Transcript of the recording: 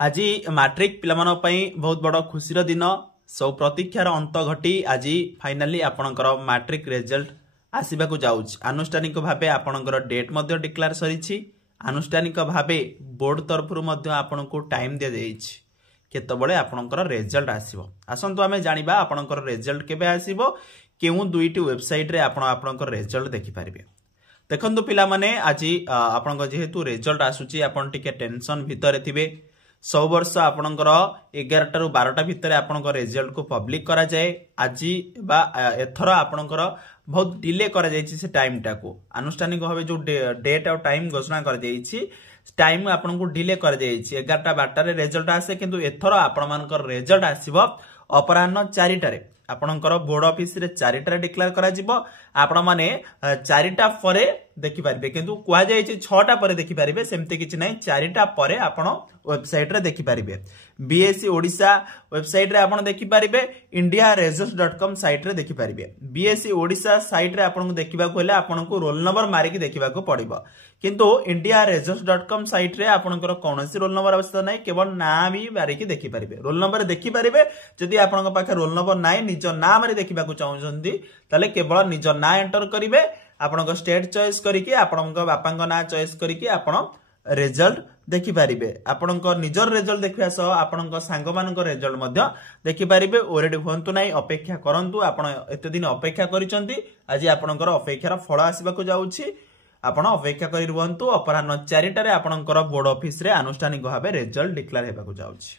आज मैट्रिक पिलामानन पई बहुत बड़ खुशीर दिन सब प्रतीक्षार अंत घटी आज फाइनाली आपणकर मैट्रिक रिजल्ट आसवाक जाऊँच। आनुष्ठानिक भावे आपणकर डेट मध्य डिक्लेयर सरी। आनुष्ठानिक भावे बोर्ड तरफ आपको टाइम दि जाइए केतबले आपणकर रिजल्ट आसो। आसतु आमे जानिबा आपणकर रिजल्ट केबे आसीबो, केउ दुईटी वेबसाइट रे आपणकर रिजल्ट देखि पारिबे। देखंतु पिला माने आज आपणकर जेहेतु रिजल्ट आसुची आपण टिके टेंशन भितर थिबे। सब वर्ष आपणकर 11 रु 12 भितर आपणकर रिजल्ट को पब्लिक करा जाए। आज बा एथर आपणकर बहुत डिले करा जायछि से टाइम टाको। आनुष्ठानिक भाव जो डेट और टाइम घोषणा कर जायछि टाइम आपन को डिले कर जायछि। 11टा 12 रे रिजल्ट आसे, किंतु एथर आपण मानकर रिजल्ट आसीबो अपराह्न 4टा रे। आपणकर बोर्ड ऑफिस रे 4टा डिक्लेयर करा जिवो। आपण माने 4टा परे देखि पारिबे, किंतु कुआ जायछि 6टा परे देखि पारिबे। सेमते किछि नै, 4टा परे आपण वेबसाइट रे देखि पारिबे। बीएससी ओडिशा वेबसाइट रे आपण देखि पारिबे, indiaresults.com साइट रे देखि पारिबे। बीएससी ओडिशा साइट रे आपण को देखिबा को हेले आपण को रोल नंबर मारिक देखिबा को पड़िबो, किंतु indiaresults.com साइट रे आपणकर कोनोसी रोल नंबर आवश्यकता नै, केवल नाम ही मारिक देखि पारिबे। रोल नंबर देखि पारिबे। जदि आपणक पाखे रोल नंबर नै, निज नाम रे देखिबा को चाहउछन्ती ताले केवल निज ना एंटर करिवे। आपणक स्टेट चॉइस करिके आपणक बापांक ना चॉइस करिके आपण रिजल्ट देखि पारिबे। आपणक निजर रिजल्ट देखिया सह आपणक सांग मानक रिजल्ट मध्य देखि पारिबे। ओरेडी होंतु नै, अपेक्षा करंतु। आपण एते दिन अपेक्षा करिसंती, आज आपणकर अपेक्षार फल आसीबाकू जाउछि। आपण अपेक्षा करि रुहंतु। अपराह्न 4टा रे आपणकर बोर्ड ऑफिस रे आनुष्ठानिक भाबे रिजल्ट डिक्लेयर हेबाकू जाउछि।